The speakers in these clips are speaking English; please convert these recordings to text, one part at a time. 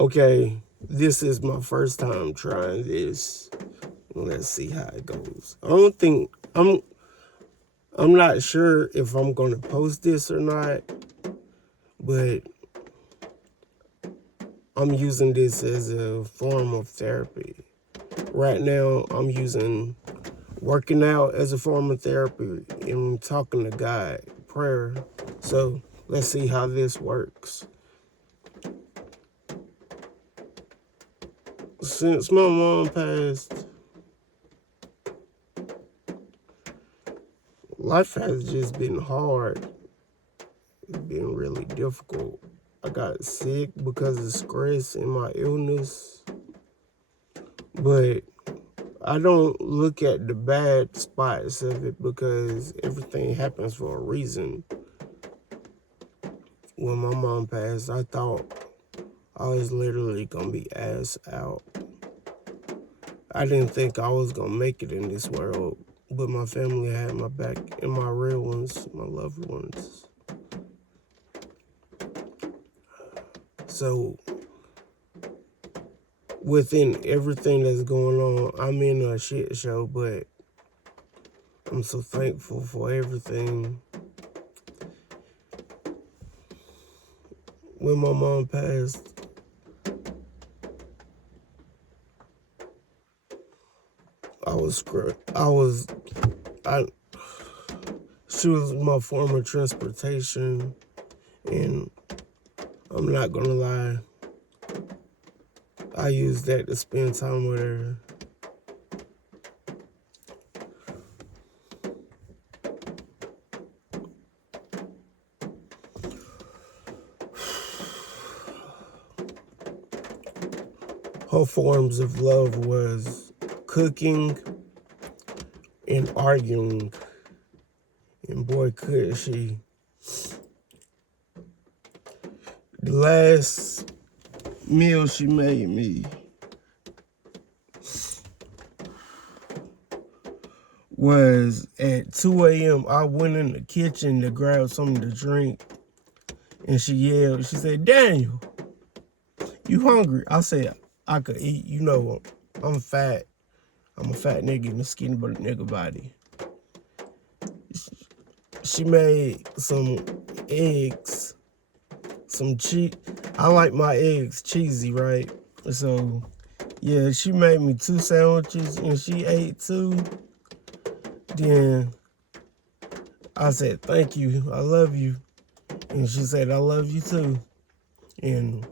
Okay, this is my first time trying this. Let's see how it goes. I'm not sure if I'm gonna post this or not, but I'm using this as a form of therapy. Right now, I'm using working out as a form of therapy and talking to God, prayer. So let's see how this works. Since my mom passed, life has just been hard. It's been really difficult. I got sick because of stress and my illness, but I don't look at the bad spots of it because everything happens for a reason. When my mom passed, I thought I was literally gonna be ass out. I didn't think I was gonna make it in this world, but my family had my back and my real ones, my loved ones. So within everything that's going on, I'm in a shit show, but I'm so thankful for everything. When my mom passed, I was screwed. I, she was my form of transportation, and I'm not gonna lie, I used that to spend time with her. Her forms of love was cooking and arguing, and boy could she. The last meal she made me was at 2 a.m. I went in the kitchen to grab something to drink, and she yelled, she said, "Daniel, you hungry?" I said, "I could eat. You know, I'm fat. I'm a fat nigga in a skinny nigga body." She made some eggs, some cheese. I like my eggs cheesy, right? So, yeah, she made me 2 sandwiches, and she ate 2. Then I said, "Thank you. I love you." And she said, "I love you too." And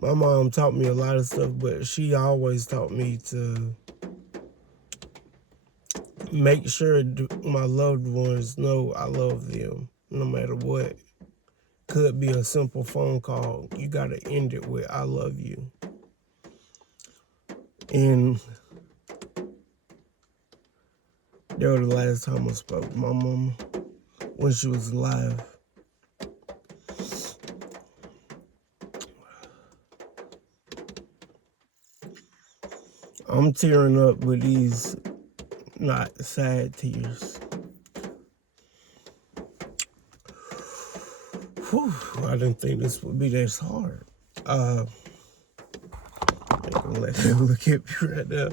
my mom taught me a lot of stuff, but she always taught me to make sure my loved ones know I love them no matter what. Could be a simple phone call. You got to end it with "I love you." And that was the last time I spoke to my mama when she was alive. I'm tearing up with these not sad tears. Whew, I didn't think this would be this hard. I ain't gonna let them look at me right now.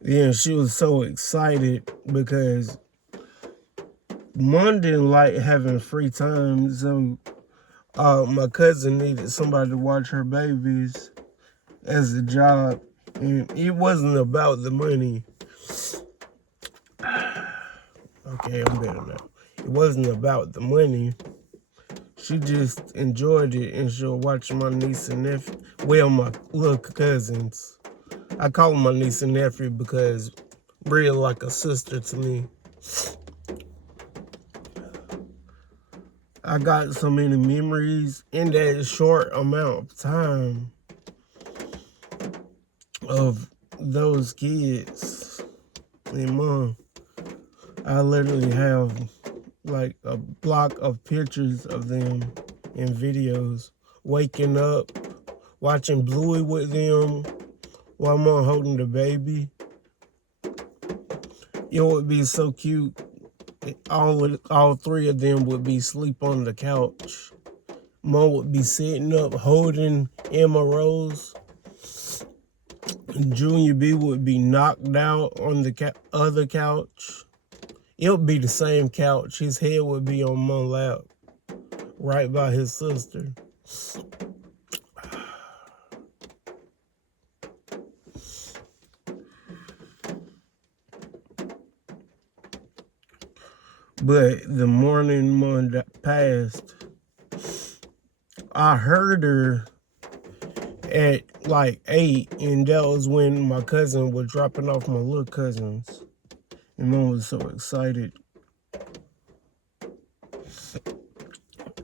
Yeah, she was so excited because Mom didn't like having free time, so my cousin needed somebody to watch her babies as a job, and it wasn't about the money. Okay, I'm better now. It wasn't about the money. She just enjoyed it, and she'll watch my niece and nephew. Well, my little cousins. I call them my niece and nephew because Bria like a sister to me. I got so many memories in that short amount of time of those kids. And Mom, I literally have like a block of pictures of them and videos. Waking up, watching Bluey with them while Mom holding the baby. It would be so cute all three of them would be asleep on the couch. Mom would be sitting up holding Emma Rose. Junior B would be knocked out on the other couch. It would be the same couch. His head would be on my lap, right by his sister. But the morning Mom passed, I heard her at like 8, and that was when my cousin was dropping off my little cousins. And Mom was so excited.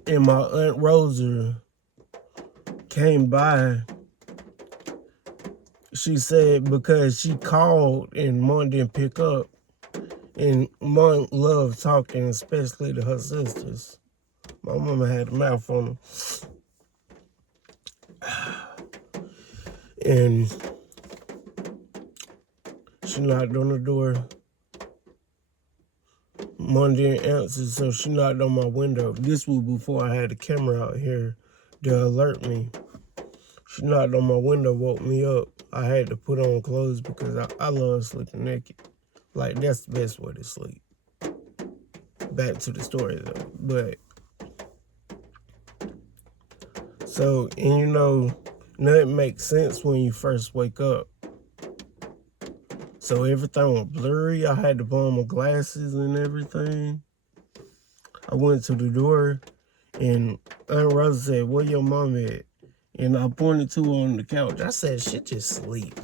And my Aunt Rosa came by. She said because she called and Mom didn't pick up. And Mom loved talking, especially to her sisters. My mama had a mouth on them. And she knocked on the door. Mom didn't answer, so she knocked on my window. This was before I had a camera out here to alert me. She knocked on my window, woke me up. I had to put on clothes because I love sleeping naked. Like, that's the best way to sleep. Back to the story, though. But, so, and you know, nothing makes sense when you first wake up. So everything was blurry. I had to put on my glasses and everything. I went to the door, and Aunt Rosa said, "Where your mom at?" And I pointed to her on the couch. I said, "She just sleep."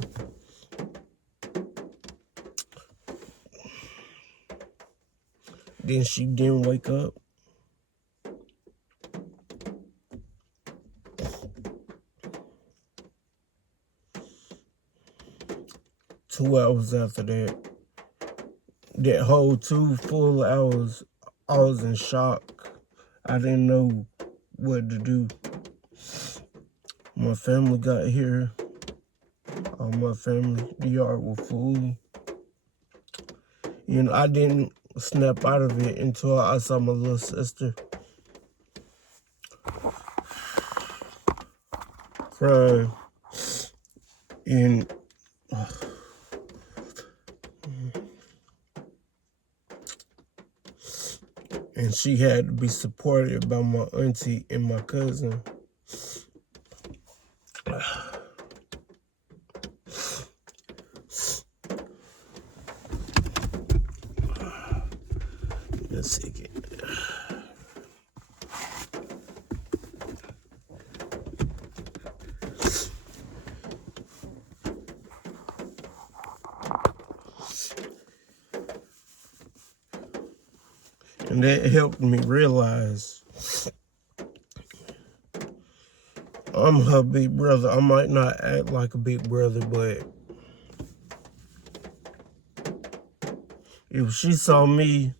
Then she didn't wake up. Two hours after that whole 2 full hours, I was in shock. I didn't know what to do. My family got here. All my family, the yard was full. You know, I didn't snap out of it until I saw my little sister crying. And she had to be supported by my auntie and my cousin. Let's see. And that helped me realize I'm her big brother. I might not act like a big brother, but if she saw me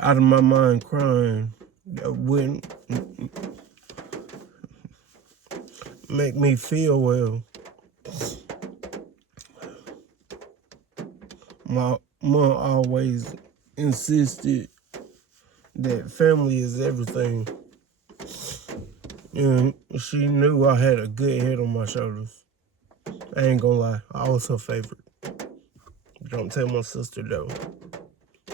out of my mind crying, that wouldn't make me feel well. My mom always insisted that family is everything. And she knew I had a good head on my shoulders. I ain't gonna lie, I was her favorite. Don't tell my sister though.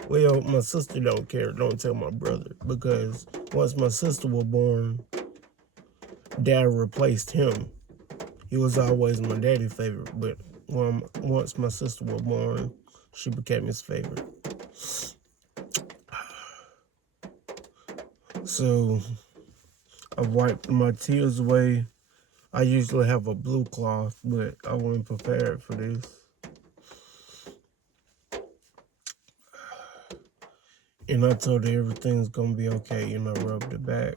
Well, my sister don't care. Don't tell my brother. Because once my sister was born, Dad replaced him. He was always my daddy's favorite. But once my sister was born, she became his favorite. So I wiped my tears away. I usually have a blue cloth, but I wasn't prepared for this. And I told her everything's gonna be okay, and I rubbed it back.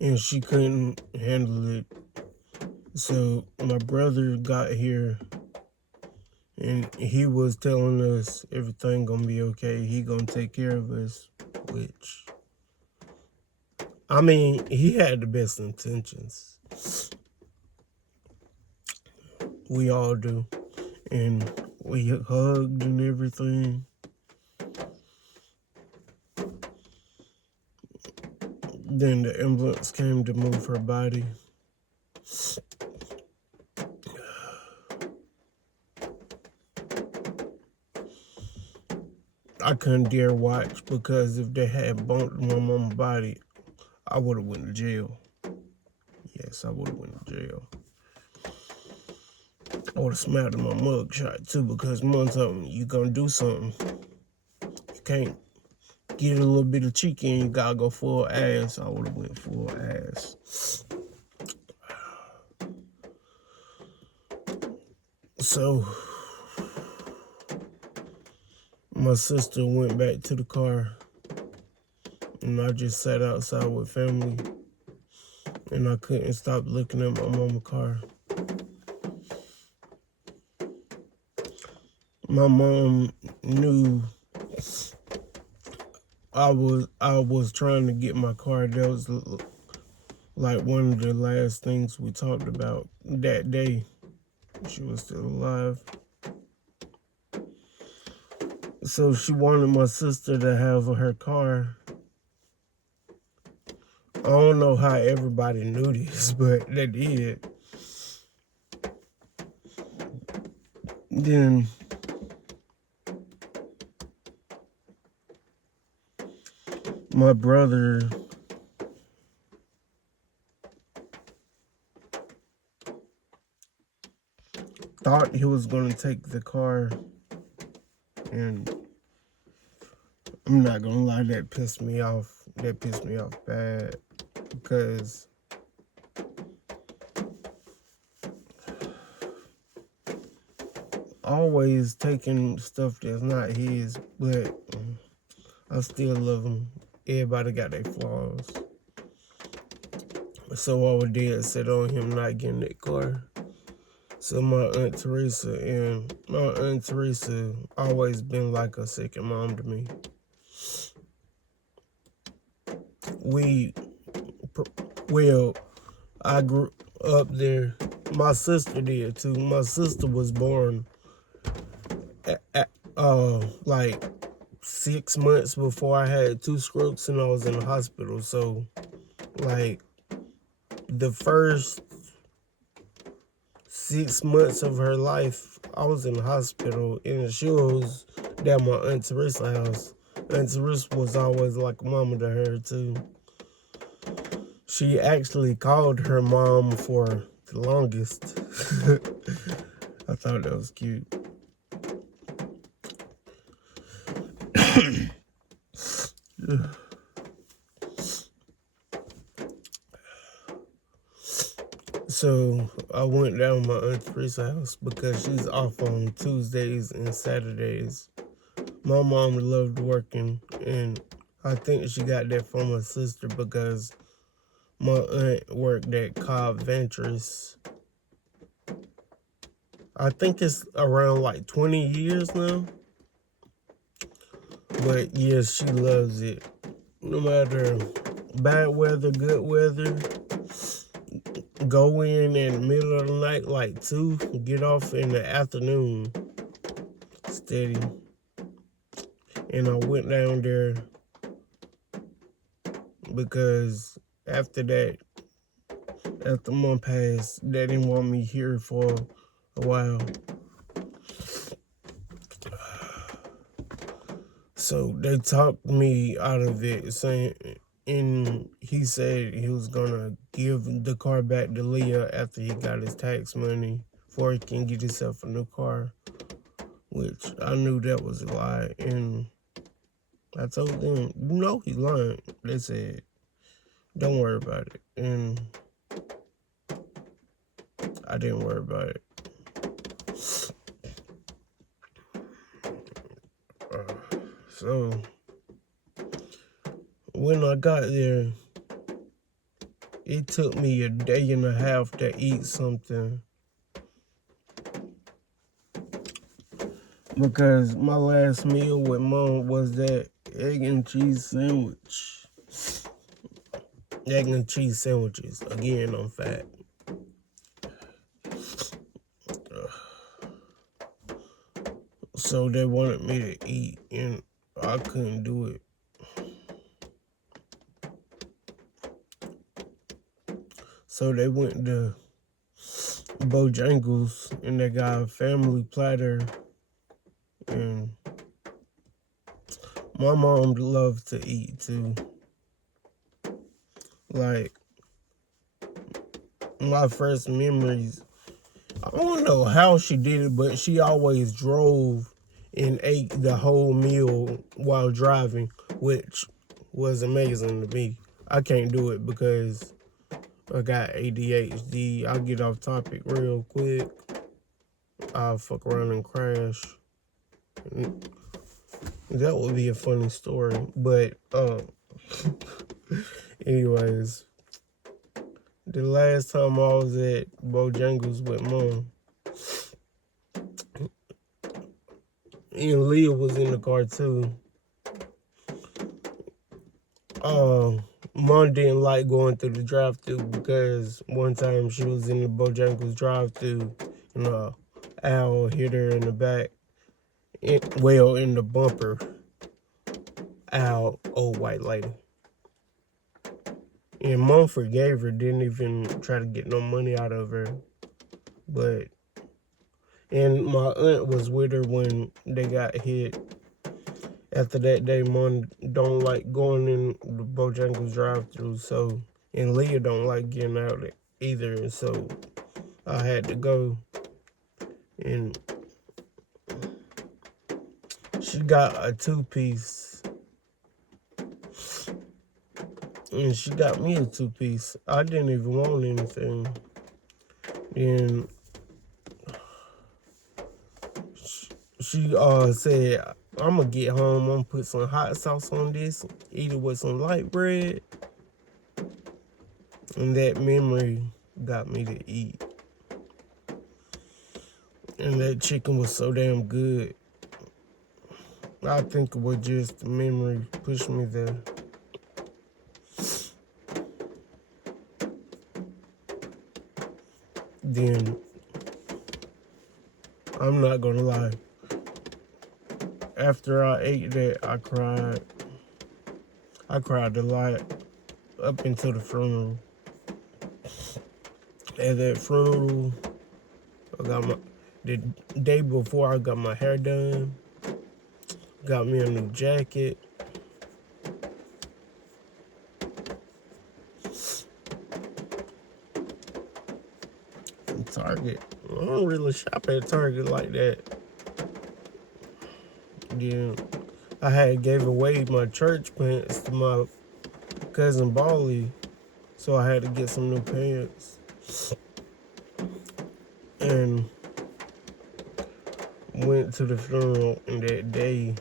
And she couldn't handle it. So my brother got here, and he was telling us everything gonna be okay. He gonna take care of us, which, I mean, he had the best intentions. We all do. And we hugged and everything. Then the ambulance came to move her body. I couldn't dare watch because if they had bumped my mama's body, I would have went to jail. Yes, I would have went to jail. I would have smacked my mug shot too because one time you gonna do something, you can't get a little bit of cheeky and you gotta go full ass. I would have went full ass. So my sister went back to the car and I just sat outside with family and I couldn't stop looking at my mama's car. My mom knew I was trying to get my car. That was like one of the last things we talked about that day. She was still alive. So she wanted my sister to have her car. I don't know how everybody knew this, but they did. Then my brother thought he was going to take the car, and I'm not going to lie, that pissed me off. That pissed me off bad because always taking stuff that's not his, but I still love him. Everybody got their flaws. So all we did is sit on him not getting that car. So my Aunt Teresa always been like a second mom to me. I grew up there. My sister did too. My sister was born like 6 months before I had 2 strokes and I was in the hospital. So like the first 6 months of her life, I was in the hospital, and she was at my Aunt Teresa's house. Aunt Teresa was always like a mama to her too. She actually called her mom for the longest. I thought that was cute. So I went down to my Aunt Teresa's house because she's off on Tuesdays and Saturdays. My mom loved working, and I think she got that from her sister because my aunt worked at Cobb Ventures. I think it's around like 20 years now. But yes, she loves it. No matter bad weather, good weather, go in the middle of the night like 2, get off in the afternoon. Steady. And I went down there because after that, after Mom passed, they didn't want me here for a while. So they talked me out of it, saying, and he said he was gonna give the car back to Leah after he got his tax money before he can get himself a new car, which I knew that was a lie. And I told them, he's lying. They said, don't worry about it. And I didn't worry about it. So when I got there, it took me a day and a half to eat something because my last meal with Mom was that egg and cheese sandwich. Egg and cheese sandwiches. Again, I'm fat. So they wanted me to eat, and I couldn't do it. So they went to Bojangles, and they got a family platter. And my mom loves to eat too. Like, my first memories, I don't know how she did it, but she always drove and ate the whole meal while driving, which was amazing to me. I can't do it because I got ADHD. I'll get off topic real quick. I'll fuck around and crash. That would be a funny story. But, anyways, the last time I was at Bojangles with Mom, and Leah was in the car too. Mom didn't like going through the drive-thru because one time she was in the Bojangles drive-thru and owl hit her in the back. In the bumper. Owl, old white lady. And Mom forgave her, didn't even try to get no money out of her. And my aunt was with her when they got hit. After that day, Mom don't like going in the Bojangles drive-thru, and Leah don't like getting out either, so I had to go. And she got a 2-piece, and she got me a 2-piece. I didn't even want anything. And she said, I'm gonna get home, I'm gonna put some hot sauce on this, eat it with some light bread. And that memory got me to eat. And that chicken was so damn good. I think it was just the memory pushed me there. Then, I'm not gonna lie. After I ate that, I cried. I cried a lot up until the funeral. At that funeral, the day before I got my hair done, got me a new jacket. From Target. I don't really shop at Target like that. Then I had gave away my church pants to my cousin Bali, so I had to get some new pants. And went to the funeral, and that day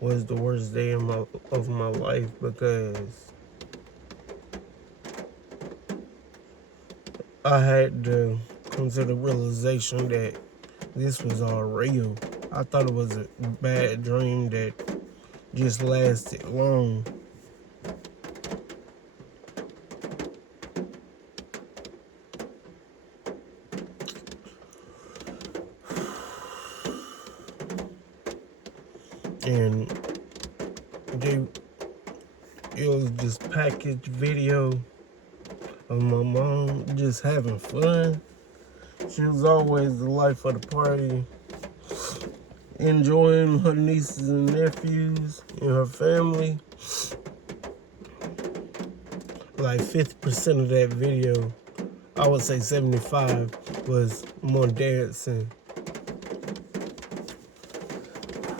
was the worst day of my life because I had to come to the realization that this was all real. I thought it was a bad dream that just lasted long. And it was this packaged video of my mom just having fun. She was always the life of the party, enjoying her nieces and nephews and her family. Like 50% of that video, I would say 75, was more dancing.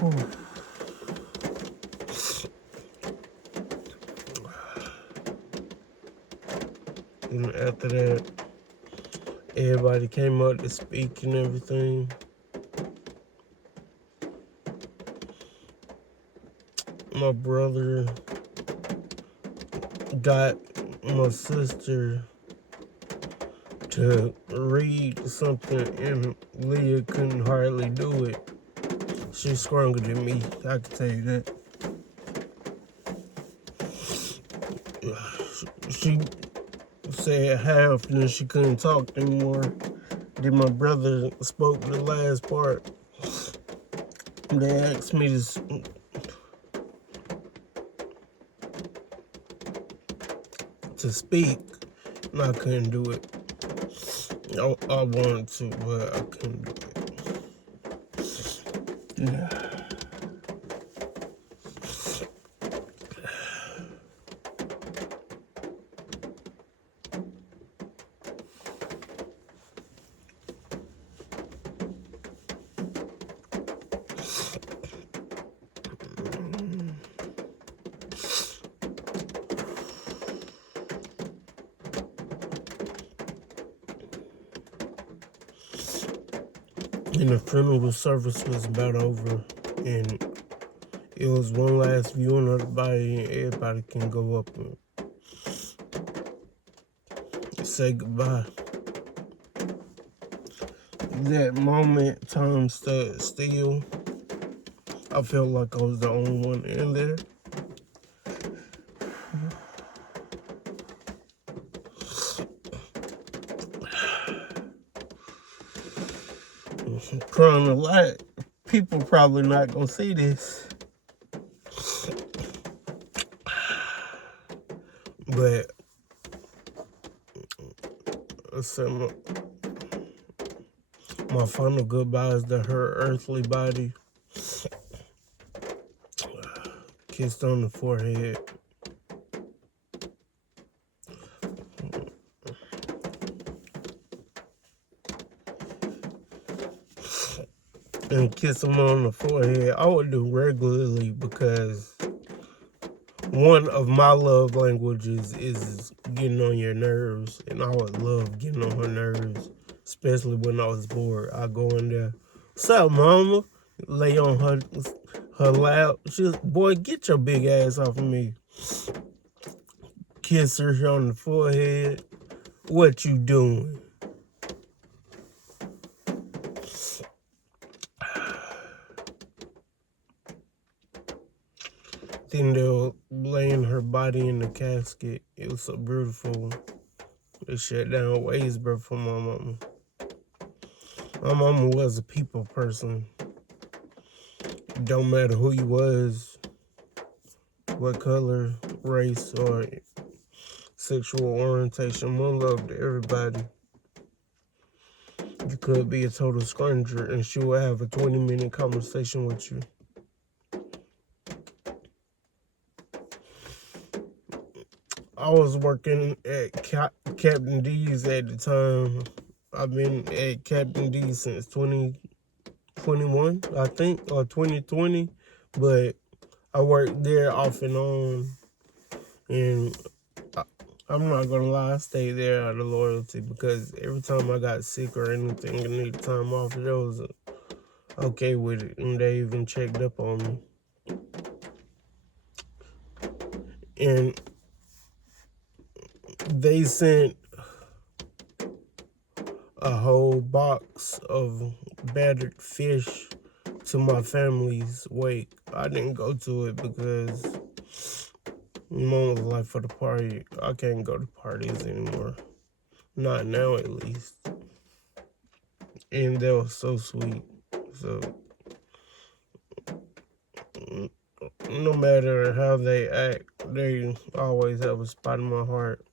Whew. And after that, everybody came up to speak and everything. My brother got my sister to read something, and Leah couldn't hardly do it. She's stronger than me, I can tell you that. She said half, and then she couldn't talk anymore. Then my brother spoke the last part. They asked me to speak, and I couldn't do it. I wanted to, but I couldn't do it. Yeah. And the funeral service was about over, and it was one last viewing of the body, and everybody can go up and say goodbye. That moment, time stood still. I felt like I was the only one in there. Crying a lot. People probably not gonna see this, but I said my final goodbyes to her earthly body. Kissed on the forehead. And kiss him on the forehead. I would do regularly because one of my love languages is getting on your nerves, and I would love getting on her nerves, especially when I was bored. I go in there, "What's up, mama?" Lay on her lap. She's, "Boy, get your big ass off of me." Kiss her on the forehead. "What you doing?" Then they'll laying her body in the casket. It was so beautiful. They shut down Waysburg for my mama. My mama was a people person. Don't matter who you was, what color, race, or sexual orientation. One love to everybody. You could be a total stranger and she will have a 20-minute conversation with you. I was working at Captain D's at the time. I've been at Captain D's since 2021, I think, or 2020. But I worked there off and on. And I'm not going to lie, I stayed there out of loyalty because every time I got sick or anything and needed time off, they was okay with it. And they even checked up on me. And they sent a whole box of battered fish to my family's wake. I didn't go to it because mom was like, for the party, I can't go to parties anymore. Not now, at least. And they were so sweet. So, no matter how they act, they always have a spot in my heart.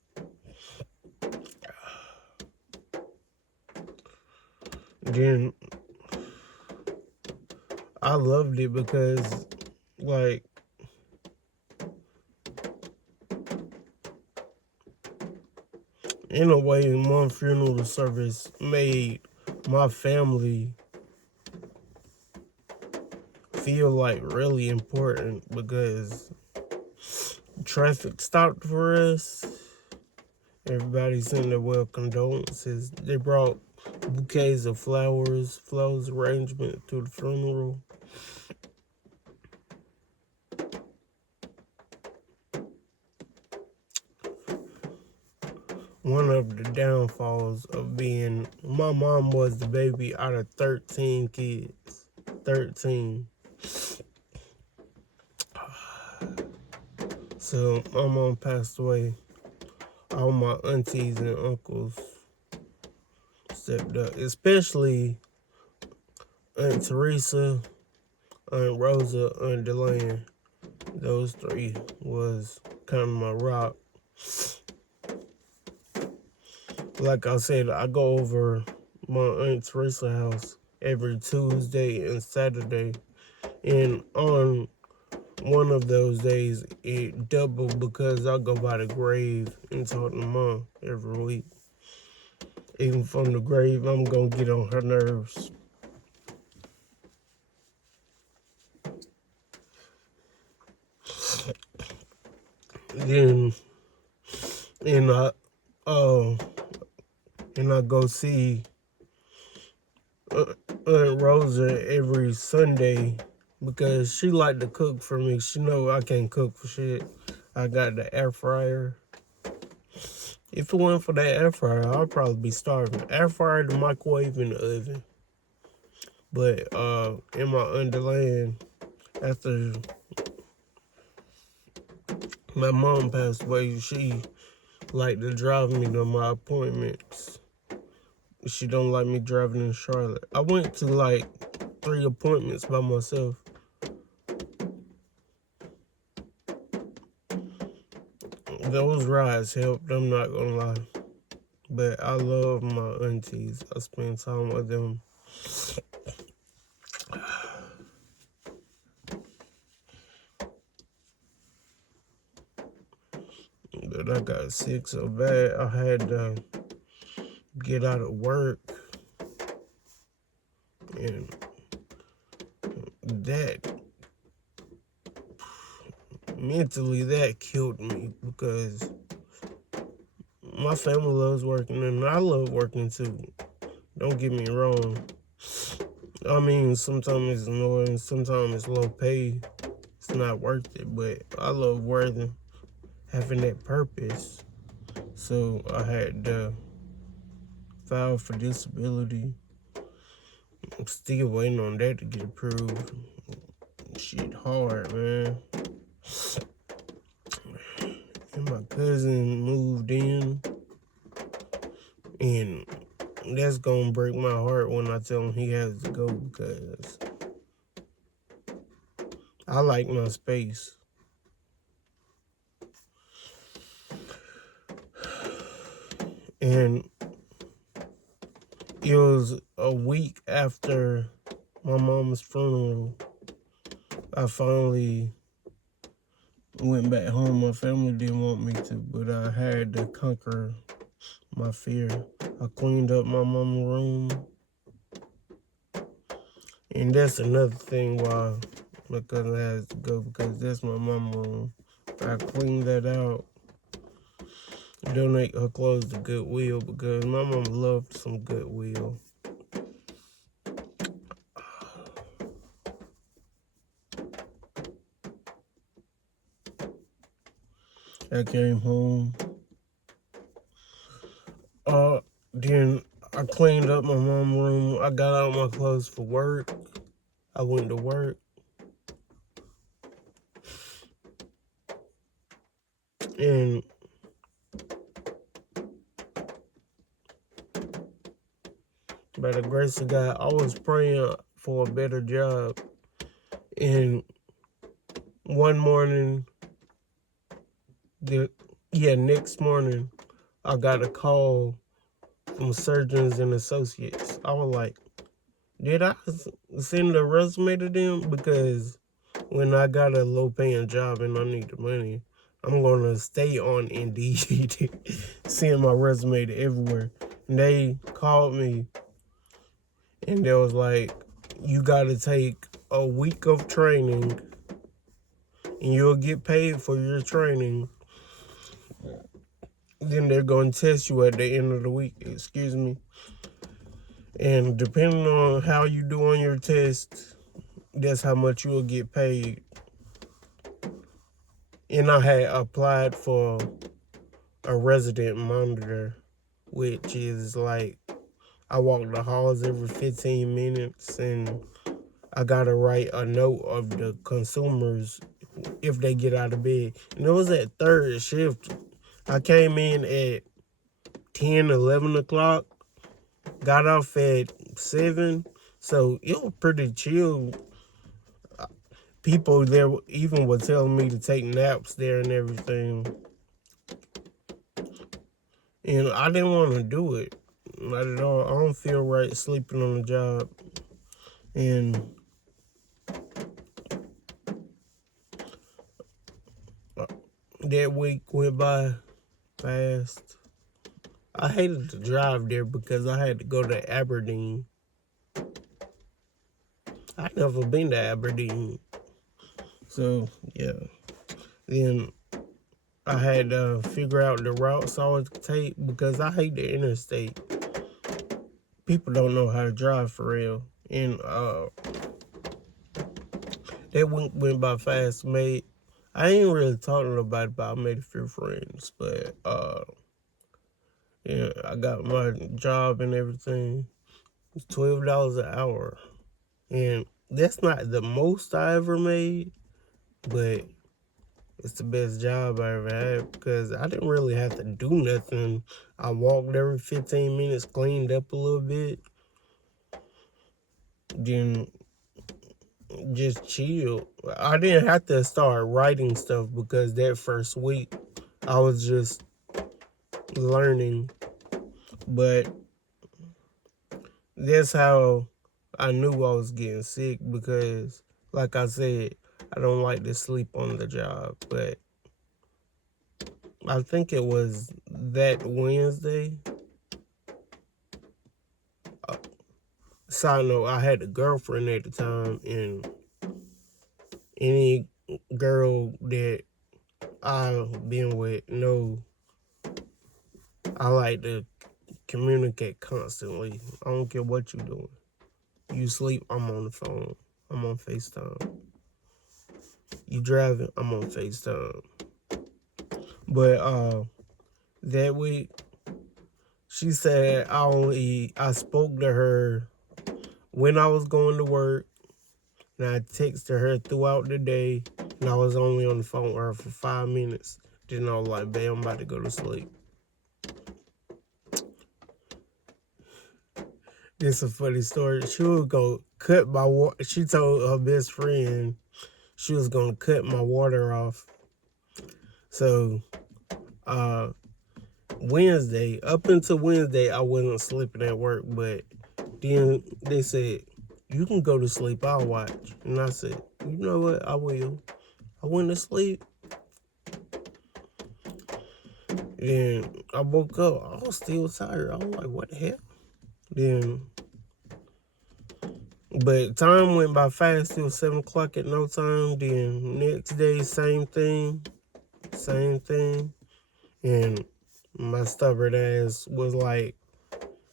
Then I loved it because, like, in a way, my funeral service made my family feel like really important because traffic stopped for us. Everybody sent their well condolences. They brought bouquets of flowers arrangement to the funeral. One of the downfalls of being, my mom was the baby out of 13 kids. 13. So my mom passed away. All my aunties and uncles stepped up, especially Aunt Teresa, Aunt Rosa, Aunt Delaney. Those three was kind of my rock. Like I said, I go over my Aunt Teresa's house every Tuesday and Saturday. And on one of those days, it doubled because I go by the grave and talk to Mom every week. Even from the grave, I'm going to get on her nerves. Then, and I go see Aunt Rosa every Sunday because she like to cook for me. She know I can't cook for shit. I got the air fryer. If it wasn't for that air fryer, I'd probably be starving. Air fryer, the microwave, and the oven. But in my underland, after my mom passed away, she liked to drive me to my appointments. She don't like me driving in Charlotte. I went to like 3 appointments by myself. Those rides helped, I'm not gonna lie. But I love my aunties. I spend time with them. But I got sick so bad, I had to get out of work. And that, mentally, that killed me because my family loves working and I love working too. Don't get me wrong. I mean, sometimes it's annoying, sometimes it's low pay. It's not worth it, but I love working, having that purpose. So I had to file for disability. I'm still waiting on that to get approved. Shit hard, man. And my cousin moved in, and that's gonna break my heart when I tell him he has to go because I like my space. And it was a week after my mom's funeral, I finally went back home. My family didn't want me to, but I had to conquer my fear. I cleaned up my mama's room. And that's another thing why my cousin has to go, because that's my mama's room. I cleaned that out. Donate her clothes to Goodwill because my mama loved some Goodwill. I came home. Then I cleaned up my mom's room. I got out my clothes for work. I went to work. And by the grace of God, I was praying for a better job. And one morning, next morning, I got a call from Surgeons and Associates. I was like, did I send a resume to them? Because when I got a low-paying job and I need the money, I'm going to stay on Indeed, send my resume to everywhere. And they called me, and they was like, you got to take a week of training, and you'll get paid for your training. Then they're going to test you at the end of the week, And depending on how you do on your test, that's how much you'll get paid. And I had applied for a resident monitor, which is like, I walk the halls every 15 minutes and I gotta write a note of the consumers if they get out of bed. And it was at third shift. I came in at 10, 11 o'clock, got off at 7. So it was pretty chill. People there even were telling me to take naps there and everything. And I didn't want to do it. Not at all. I don't feel right sleeping on the job. And that week went by fast. I hated to drive there because I had to go to Aberdeen. I'd never been to Aberdeen. So, yeah. Then I had to figure out the routes I would take because I hate the interstate. People don't know how to drive for real. And that week went by fast. I ain't really talking about it, but I made a few friends. But yeah, I got my job and everything. It's $12 an hour. And that's not the most I ever made, but it's the best job I ever had because I didn't really have to do nothing. I walked every 15 minutes, cleaned up a little bit, then just chill. I didn't have to start writing stuff because that first week I was just learning. But that's how I knew I was getting sick because, like I said, I don't like to sleep on the job. But I think it was that Wednesday. Side note, I had a girlfriend at the time, and any girl that I've been with know I like to communicate constantly. I don't care what you're doing. You sleep, I'm on the phone. I'm on FaceTime. You driving, I'm on FaceTime. But that week, she said I spoke to her when I was going to work, and I texted her throughout the day, and I was only on the phone with her for 5 minutes. Then I was like, babe, I'm about to go to sleep. This is a funny story. She was going to cut my water. She told her best friend she was going to cut my water off. So, Wednesday, up until Wednesday, I wasn't sleeping at work, but then they said, you can go to sleep, I'll watch. And I said, you know what, I will. I went to sleep. And I woke up, I was still tired. I was like, what the hell? Then, but time went by fast. It was 7 o'clock at no time. Then next day, same thing. And my stubborn ass was like,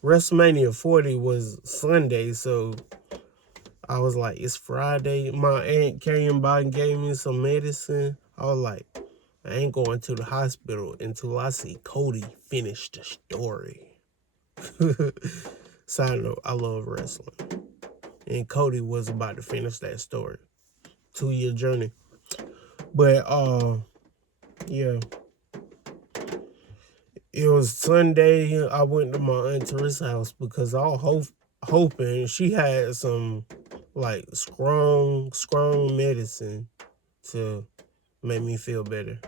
WrestleMania 40 was Sunday, so I was like, it's Friday. My aunt came by and gave me some medicine. I was like, I ain't going to the hospital until I see Cody finish the story. Side note, I love wrestling. And Cody was about to finish that story. 2-year journey. But, yeah. It was Sunday. I went to my Aunt Teresa's house because I was hoping she had some, like, strong medicine to make me feel better.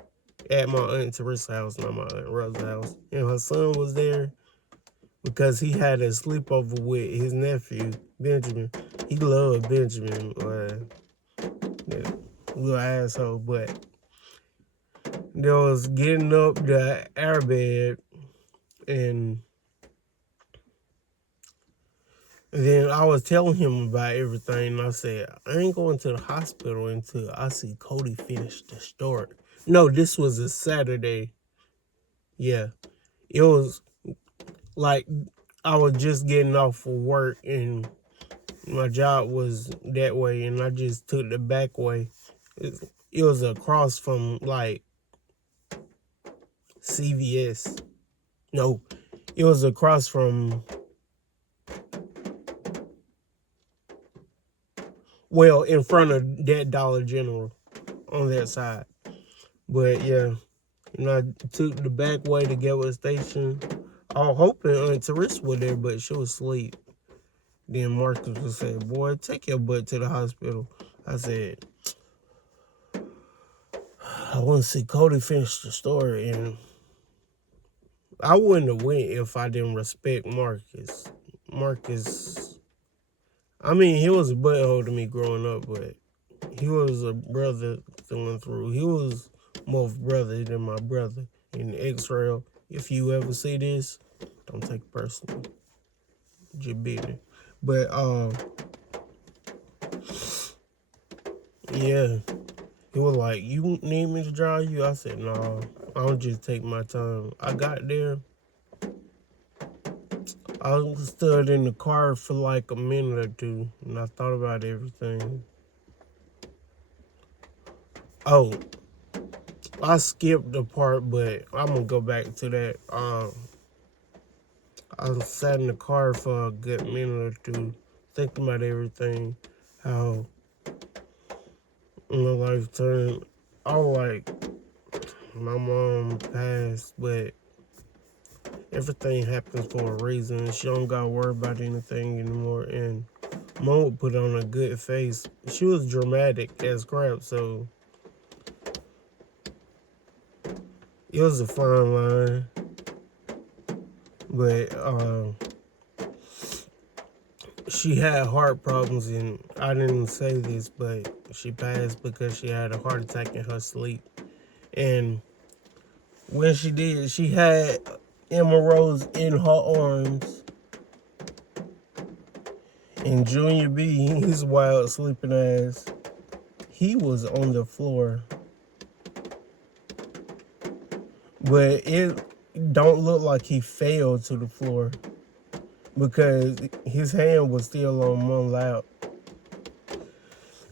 At my Aunt Teresa's house, not my Aunt Rose's house. And her son was there because he had a sleepover with his nephew, Benjamin. He loved Benjamin. Yeah, little asshole. But there was getting up the airbed, and then I was telling him about everything, and I said, I ain't going to the hospital until I see Cody finish the story. No, this was a Saturday. Yeah. It was like I was just getting off of work, and my job was that way, and I just took the back way. It was across from, like, CVS. No, it was across from, well, in front of that Dollar General on that side. But yeah, and I took the back way to Gateway Station. I was hoping Aunt Teresa was there, but she was asleep. Then Marcus was saying, boy, take your butt to the hospital. I said, I want to see Cody finish the story. And I wouldn't have went if I didn't respect Marcus. Marcus, I mean, he was a butthole to me growing up, but he was a brother through and through. He was more brother than my brother. In X-Rail, if you ever see this, don't take it personal. Just business. But, yeah. He was like, you need me to drive you? I said, no, I'll just take my time. I got there. I stood in the car for like a minute or two, and I thought about everything. Oh, I skipped the part, but I'm going to go back to that. I sat in the car for a good minute or two, thinking about everything, how my life turned. I was like, my mom passed, but everything happens for a reason. She don't got to worry about anything anymore. And Mom would put on a good face. She was dramatic as crap, so it was a fine line. But she had heart problems, and I didn't say this, but she passed because she had a heart attack in her sleep. And when she did, she had Emma Rose in her arms. And Junior B, his wild sleeping ass, he was on the floor. But it don't look like he fell to the floor because his hand was still on Mom's lap.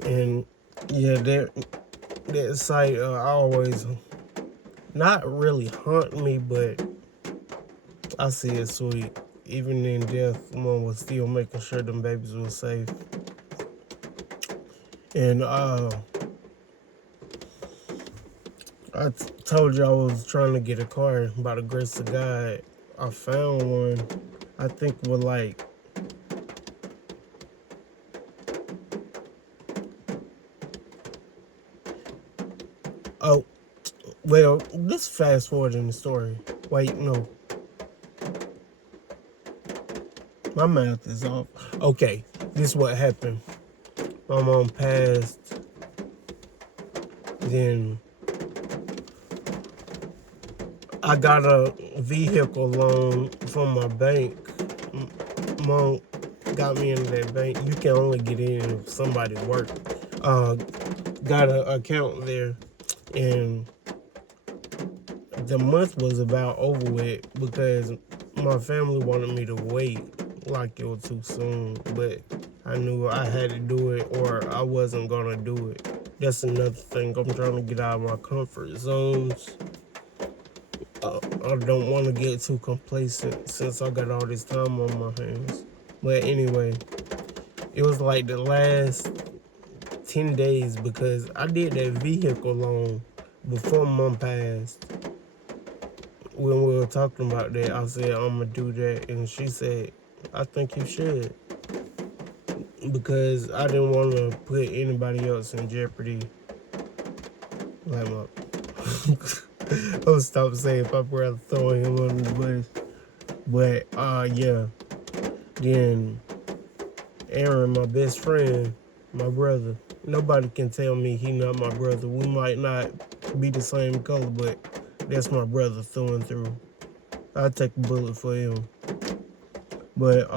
And yeah, that sight always not really haunt me, but I see it sweet. Even in death, Mom was still making sure them babies were safe. And I told you I was trying to get a car. By the grace of God, I found one. I think with like oh, well, let's fast forward in the story. Wait, no. My math is off. Okay, this is what happened. My mom passed. Then I got a vehicle loan from my bank. Mom got me into that bank. You can only get in if somebody worked. Got an account there, and the month was about over with because my family wanted me to wait like it was too soon, but I knew I had to do it or I wasn't gonna do it. That's another thing. I'm trying to get out of my comfort zones. I don't want to get too complacent since I got all this time on my hands. But anyway, it was like the last 10 days because I did that vehicle loan before Mom passed. When we were talking about that, I said, I'm going to do that. And she said, I think you should. Because I didn't want to put anybody else in jeopardy. Like my... I'll stop saying my brother throwing him under the bus. But, yeah. Then Aaron, my best friend, my brother, nobody can tell me he not my brother. We might not be the same color, but that's my brother through and through. I'd take a bullet for him. But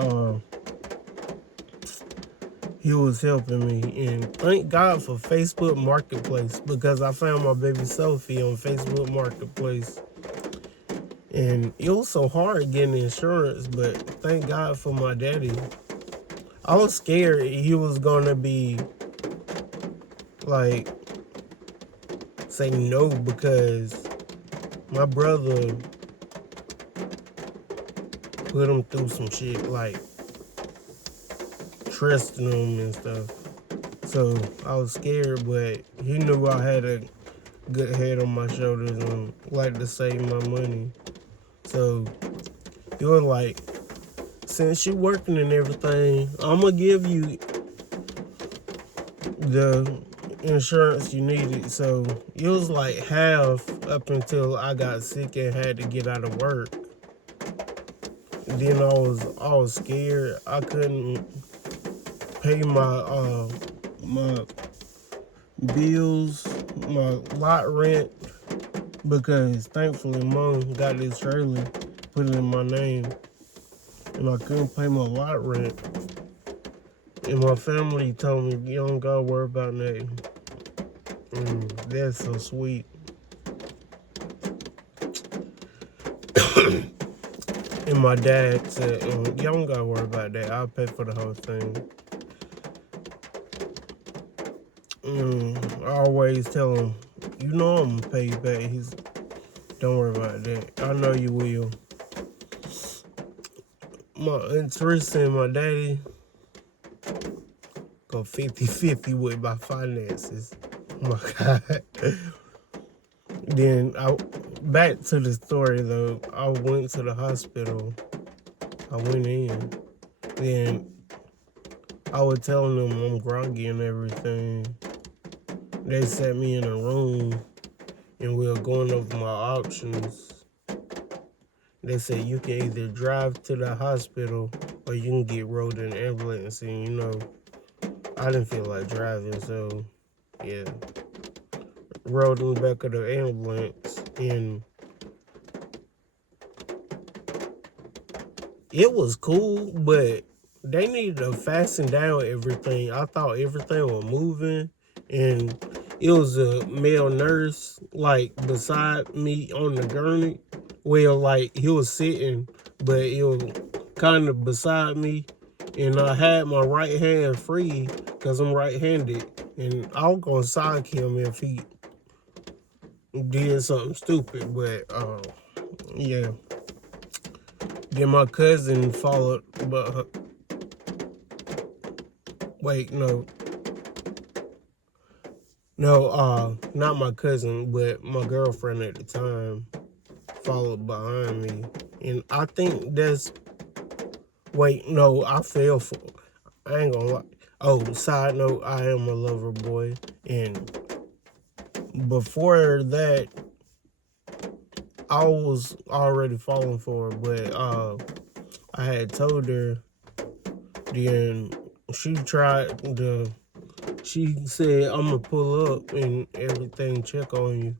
he was helping me, and thank God for Facebook Marketplace because I found my baby Sophie on Facebook Marketplace. And it was so hard getting insurance, but thank God for my daddy. I was scared he was gonna be like say no because my brother put him through some shit like trusting him and stuff. So I was scared, but he knew I had a good head on my shoulders and liked to save my money. So it was like since you working and everything, I'm gonna give you the insurance you needed. So it was like half up until I got sick and had to get out of work. Then I was scared. I couldn't pay my bills, my lot rent, because thankfully Mom got this trailer, put it in my name, and I couldn't pay my lot rent. And my family told me, you don't gotta worry about nothing. And that's so sweet. And my dad said, you don't gotta worry about that. I'll pay for the whole thing. I always tell him, you know I'm gonna pay you back. Don't worry about that. I know you will. My Aunt Teresa and my daddy go 50-50 with my finances. Oh my God. Then back to the story though. I went to the hospital. I went in. Then I was telling them I'm groggy and everything. They sat me in a room and we were going over my options. They said you can either drive to the hospital or you can get rolled in an ambulance. And I didn't feel like driving, so yeah. Rolled in the back of the ambulance, and it was cool, but they needed to fasten down everything. I thought everything was moving, and it was a male nurse like beside me on the gurney. Well, like he was sitting, but it was kind of beside me, and I had my right hand free because I'm right-handed, and I was gonna sock him if he did something stupid. But yeah. Then my cousin followed, but wait, no, not my cousin, but my girlfriend at the time followed behind me, and I think that's. Wait, no, I fell for. I ain't gonna lie. Oh, side note, I am a lover boy, and before that, I was already falling for her, but I had told her. Then she said, I'm gonna pull up and everything, check on you.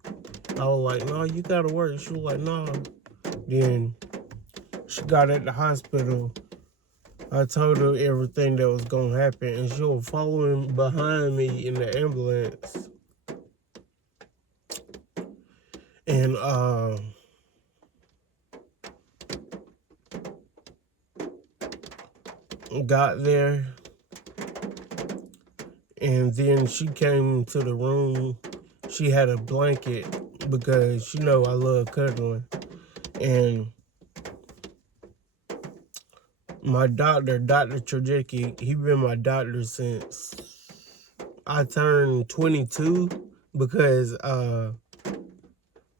I was like, no, you gotta work. She was like, no. Then she got at the hospital. I told her everything that was gonna happen, and she was following behind me in the ambulance. And got there, and then she came to the room. She had a blanket because I love cuddling. And my doctor, Dr. Trajecki, he been my doctor since I turned 22, because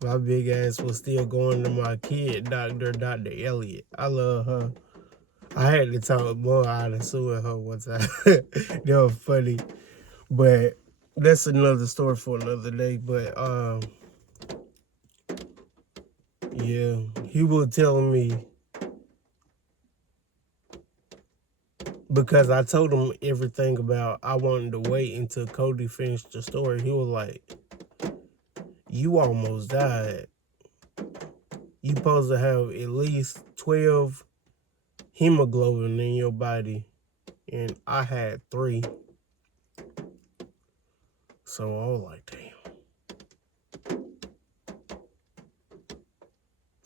my big ass was still going to my kid doctor, Dr. Elliott. I love her. I had to talk more out of suing her one time. That was funny. But that's another story for another day. But yeah, he was telling me, because I told him everything about I wanted to wait until Cody finished the story. He was like, you almost died. You supposed to have at least 12 hemoglobin in your body, and I had 3. So I was like, damn.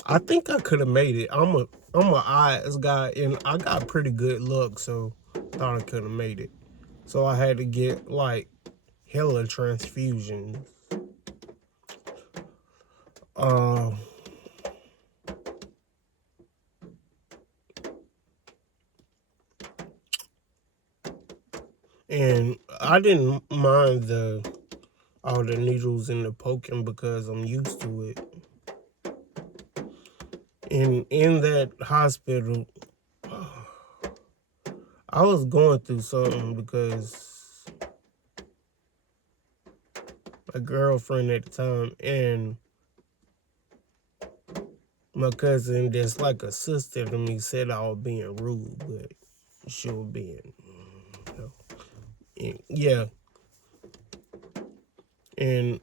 I think I could have made it. I'm an eyes guy, and I got pretty good luck, so thought I could have made it. So I had to get like hella transfusions. And I didn't mind all the needles and the poking because I'm used to it. And in that hospital, I was going through something because my girlfriend at the time and my cousin, that's like a sister to me, said I was being rude, but she was being, you know, yeah. And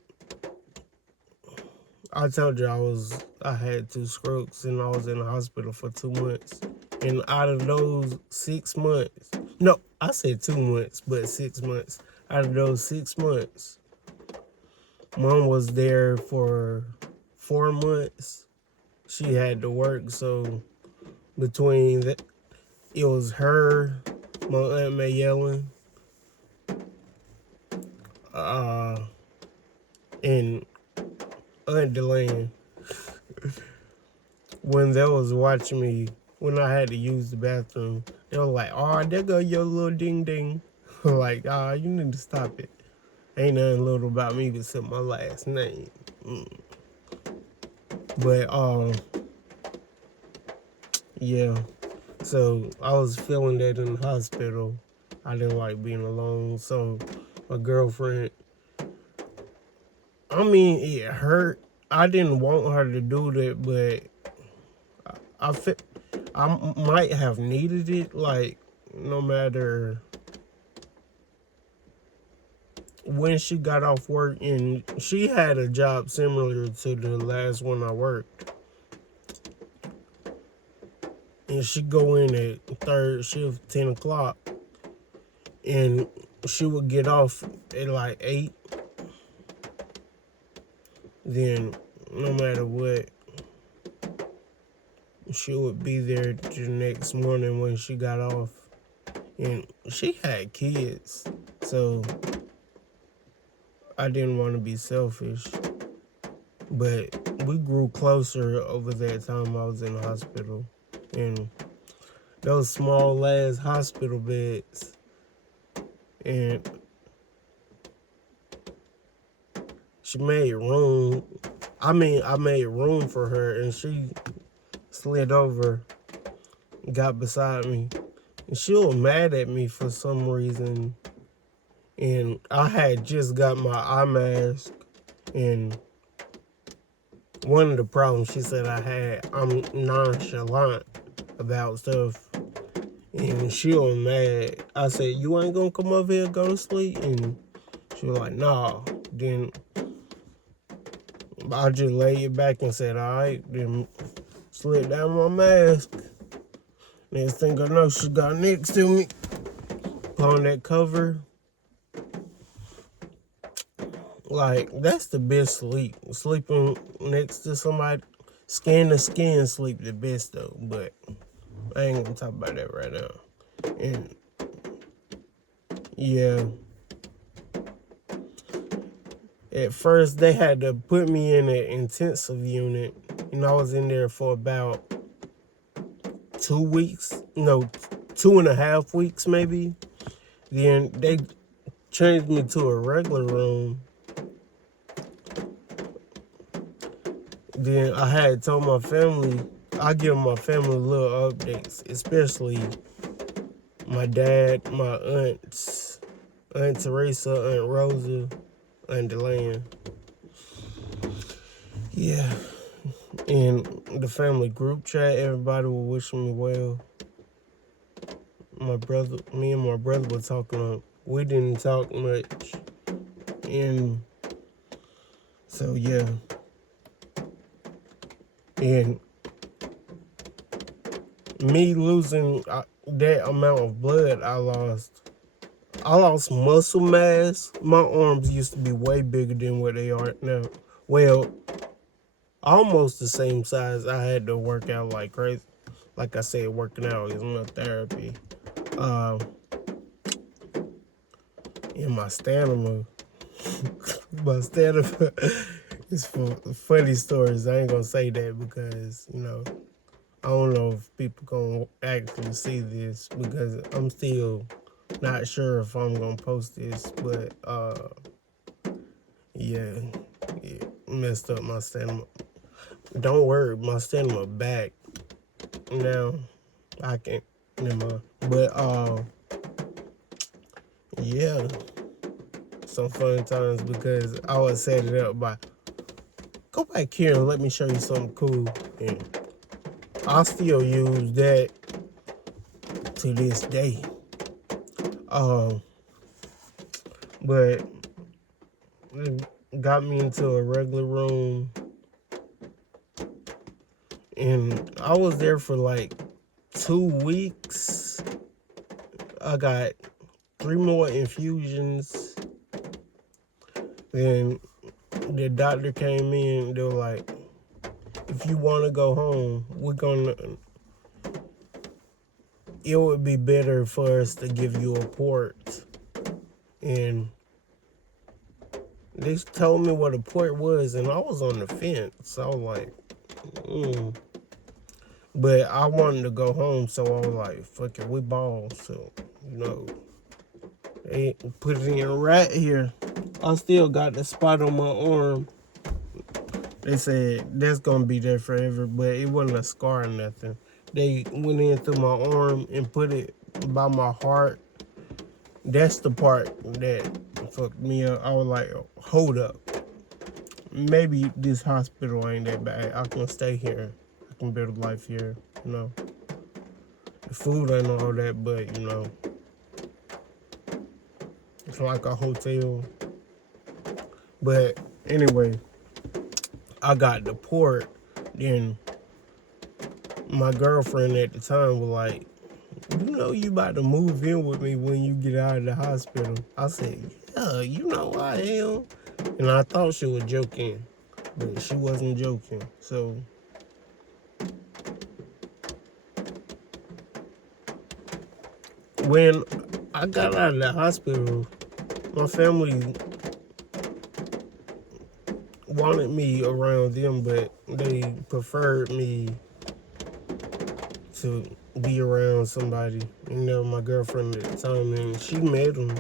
I told you I had 2 strokes and I was in the hospital for 2 months. And out of those 6 months, no, I said 2 months, but 6 months. Out of those 6 months, Mom was there for 4 months. She had to work, so between that, it was her, my Aunt Mayellen, and Aunt Delaney. When they was watching me, when I had to use the bathroom, they were like, "Oh, there go your little ding ding." Like, you need to stop it. Ain't nothing little about me except my last name. But yeah. So I was feeling that in the hospital. I didn't like being alone. So my girlfriend, I mean, it hurt. I didn't want her to do that, but I might have needed it. Like, no matter when she got off work, and she had a job similar to the last one I worked. And she go in at third shift, 10 o'clock, and she would get off at like 8. Then, no matter what, she would be there the next morning when she got off. And she had kids, so I didn't want to be selfish. But we grew closer over that time I was in the hospital. And those small ass hospital beds. And she made room. I made room for her, and she slid over, got beside me. And she was mad at me for some reason. And I had just got my eye mask. And one of the problems she said I had, I'm nonchalant about stuff. And she was mad. I said, "You ain't gonna come over here and go to sleep?" And she was like, "Nah." Then I just laid it back and said, "All right." Then slid down my mask. Next thing I know, she got next to me, on that cover. Like, that's the best sleep. Sleeping next to somebody, skin to skin sleep the best though. But I ain't gonna talk about that right now. And yeah, at first they had to put me in an intensive unit, and I was in there for about 2 weeks. No, 2.5 weeks maybe. Then they changed me to a regular room. Then I had told my family, I give my family little updates, especially my dad, my aunts, Aunt Teresa, Aunt Rosa, Aunt Delaney. Yeah. In the family group chat, everybody was wishing me well. Me and my brother were talking. We didn't talk much. And so, yeah. And me losing that amount of blood I lost muscle mass. My arms used to be way bigger than what they are now. Well, almost the same size. I had to work out like crazy. Like I said, working out is my therapy. And my stamina is for funny stories. I ain't gonna say that because, I don't know if people gonna actually see this because I'm still not sure if I'm gonna post this, but yeah, it messed up my stamina. Don't worry, my stamina back now. I can't, never mind. But yeah, some fun times because I would set it up by, go back here and let me show you something cool. And I still use that to this day. But it got me into a regular room, and I was there for like 2 weeks. I got 3 more infusions. Then the doctor came in. They were like, if you want to go home, it would be better for us to give you a port. And they told me what a port was, and I was on the fence. I was like, But I wanted to go home, so I was like, fuck it, we ball. So, they put it in right here. I still got the spot on my arm. They said that's gonna be there forever, but it wasn't a scar or nothing. They went in through my arm and put it by my heart. That's the part that fucked me up. I was like, hold up. Maybe this hospital ain't that bad. I can stay here. I can build a life here, The food ain't all that, but, it's like a hotel. But anyway, I got the port. Then my girlfriend at the time was like, you about to move in with me when you get out of the hospital. I said, yeah, I am. And I thought she was joking, but she wasn't joking. So when I got out of the hospital, my family wanted me around them, but they preferred me to be around somebody. My girlfriend at the time, and she met them.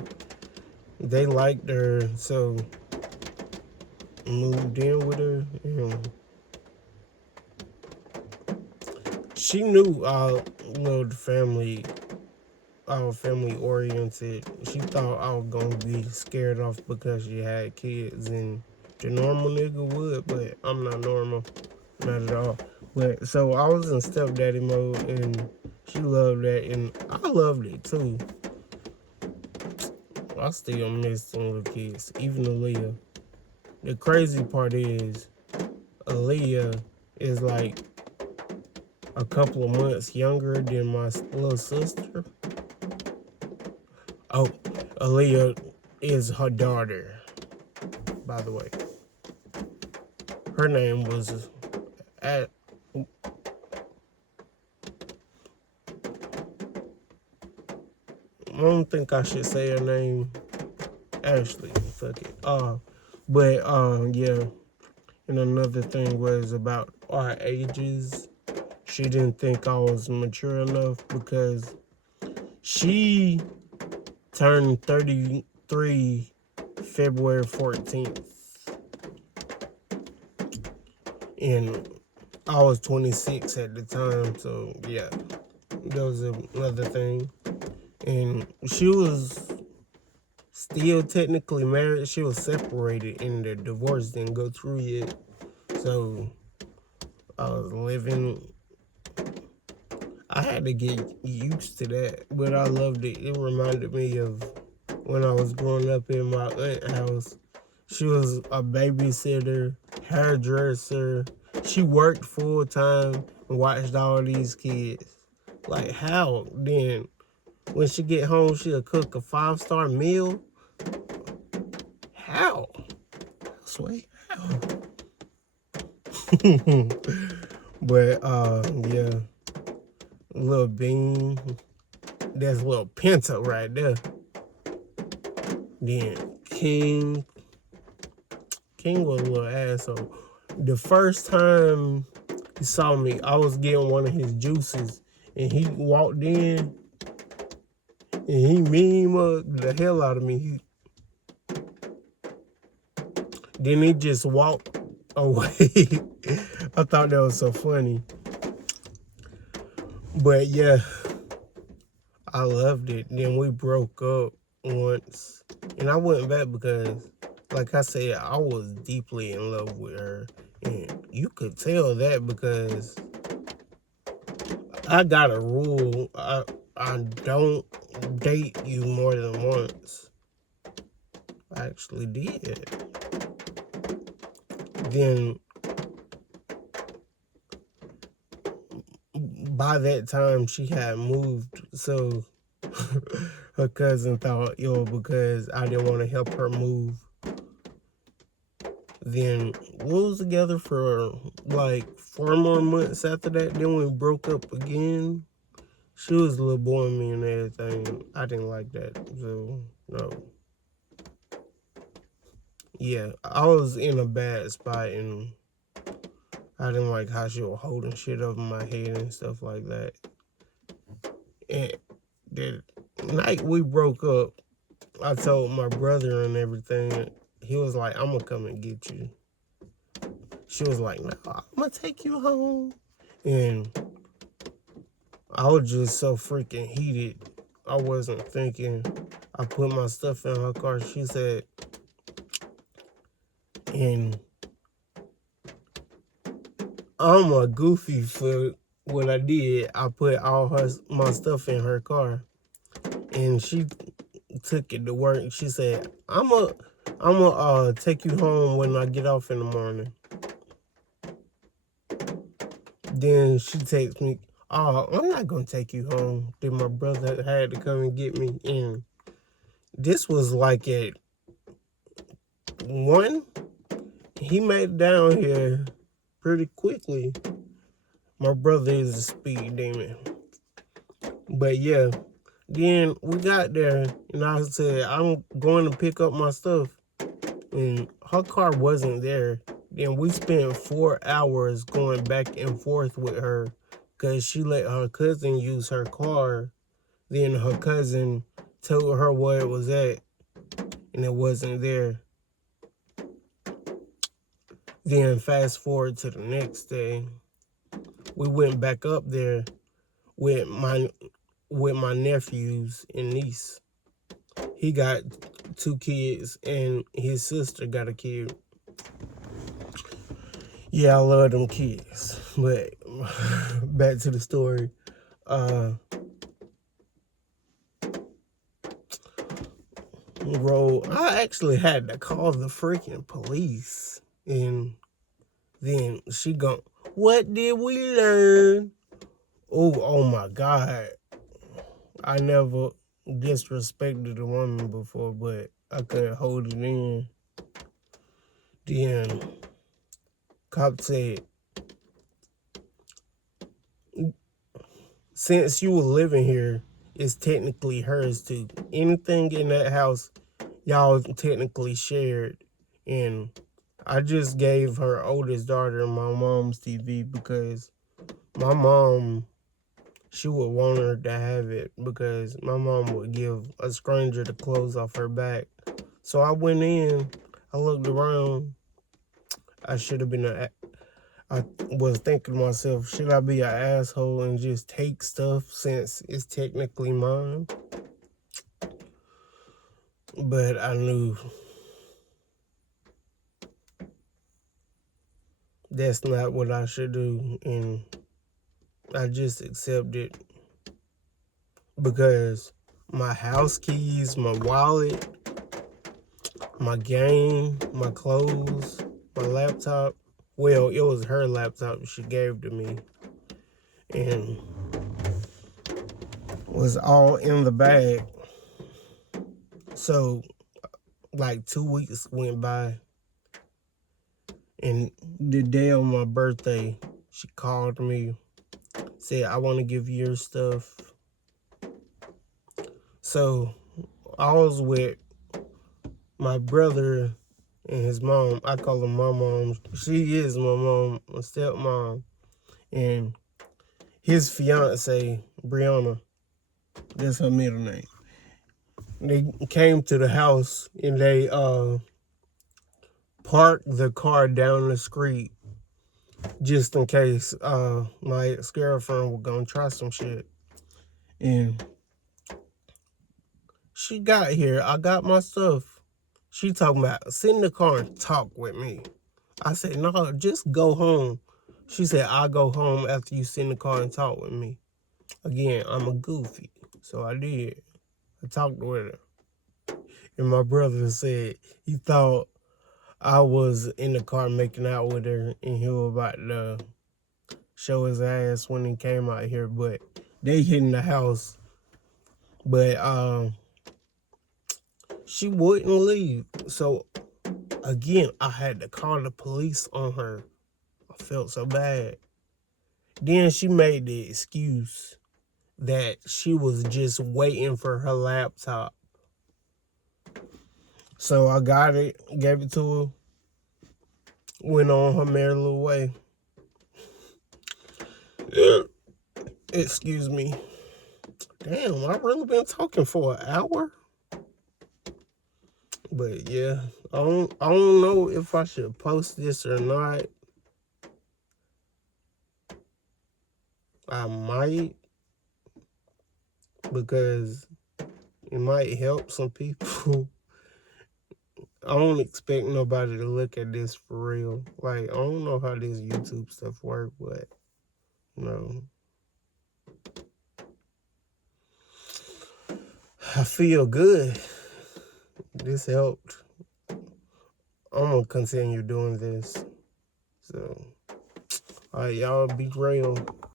They liked her, so moved in with her. She knew I loved family. I was family oriented. She thought I was gonna be scared off because she had kids, and the normal nigga would, but I'm not normal, not at all. But so I was in stepdaddy mode, and she loved that, and I loved it too. I still miss some little kids, even Aaliyah. The crazy part is, Aaliyah is like a couple of months younger than my little sister. Oh, Aaliyah is her daughter, by the way. Her name was I don't think I should say her name. Ashley, fuck it. Yeah. And another thing was about our ages. She didn't think I was mature enough because she turned 33 February 14th. And I was 26 at the time, so yeah, that was another thing. And she was still technically married. She was separated, and the divorce didn't go through yet. So I was living. I had to get used to that, but I loved it. It reminded me of when I was growing up in my aunt's house. She was a babysitter, hairdresser. She worked full time and watched all these kids. Like, how? Then when she get home, she'll cook a 5-star meal? How? I swear, how? But, yeah. Little Bean. That's little Pinto right there. Then King. King was a little asshole. The first time he saw me, I was getting one of his juices, and he walked in, and he memed the hell out of me. Then he just walked away. I thought that was so funny. But yeah, I loved it. Then we broke up once, and I went back because, like I said, I was deeply in love with her, and you could tell that because I got a rule. I don't date you more than once. I actually did. Then by that time she had moved, so her cousin thought, yo, because I didn't want to help her move. Then we was together for like 4 more months after that. Then we broke up again. She was a little boring me and everything. I didn't like that, so no. Yeah, I was in a bad spot and I didn't like how she was holding shit over my head and stuff like that. And the night we broke up, I told my brother and everything. He was like, I'm gonna come and get you. She was like, no, I'm gonna take you home. And I was just so freaking heated. I wasn't thinking. I put my stuff in her car. She said, and I'm a goofy for what I did. I put all my stuff in her car, and she took it to work. She said, I'm gonna take you home when I get off in the morning. Then she texts me, oh, I'm not gonna take you home. Then my brother had to come and get me. And this was like at 1. He made it down here pretty quickly. My brother is a speed demon. But yeah, then we got there and I said, I'm going to pick up my stuff. And her car wasn't there. Then we spent 4 hours going back and forth with her because she let her cousin use her car. Then her cousin told her where it was at and it wasn't there. Then fast forward to the next day, we went back up there with my nephews and niece. He got 2 kids and his sister got a kid. Yeah, I love them kids. But back to the story. I actually had to call the freaking police. And then she go, what did we learn? Oh my God. I never disrespected a woman before, but I couldn't hold it in. Then cop said, since you were living here, it's technically hers too. Anything in that house, y'all technically shared. And I just gave her oldest daughter my mom's TV because my mom, she would want her to have it because my mom would give a stranger the clothes off her back. So I went in, I looked around. I was thinking to myself, should I be an asshole and just take stuff since it's technically mine? But I knew that's not what I should do, and I just accepted because my house keys, my wallet, my game, my clothes, my laptop. Well, it was her laptop she gave to me and was all in the bag. So, like 2 weeks went by, and the day of my birthday, she called me, said, I want to give you your stuff. So, I was with my brother and his mom. I call her my mom. She is my mom, my stepmom. And his fiance, Brianna, that's her middle name. They came to the house and they parked the car down the street just in case my ex-girlfriend was gonna try some shit. And She got here. I got my stuff. She talking about sit in the car and talk with me. I said, no, just go home. She said, I'll go home after you sit in the car and talk with me. Again, I'm a goofy. So I did. I talked with her. And my brother said he thought I was in the car making out with her and he was about to show his ass when he came out here. But they hid in the house. But she wouldn't leave. So again, I had to call the police on her. I felt so bad. Then she made the excuse that she was just waiting for her laptop. So I got it, gave it to her, went on her merry little way. Excuse me. Damn, I really been talking for an hour? But yeah, I don't know if I should post this or not. I might, because it might help some people. I don't expect nobody to look at this for real. Like, I don't know how this YouTube stuff works, but you know, I feel good. This helped. I'm gonna continue doing this. So, all right, y'all be real.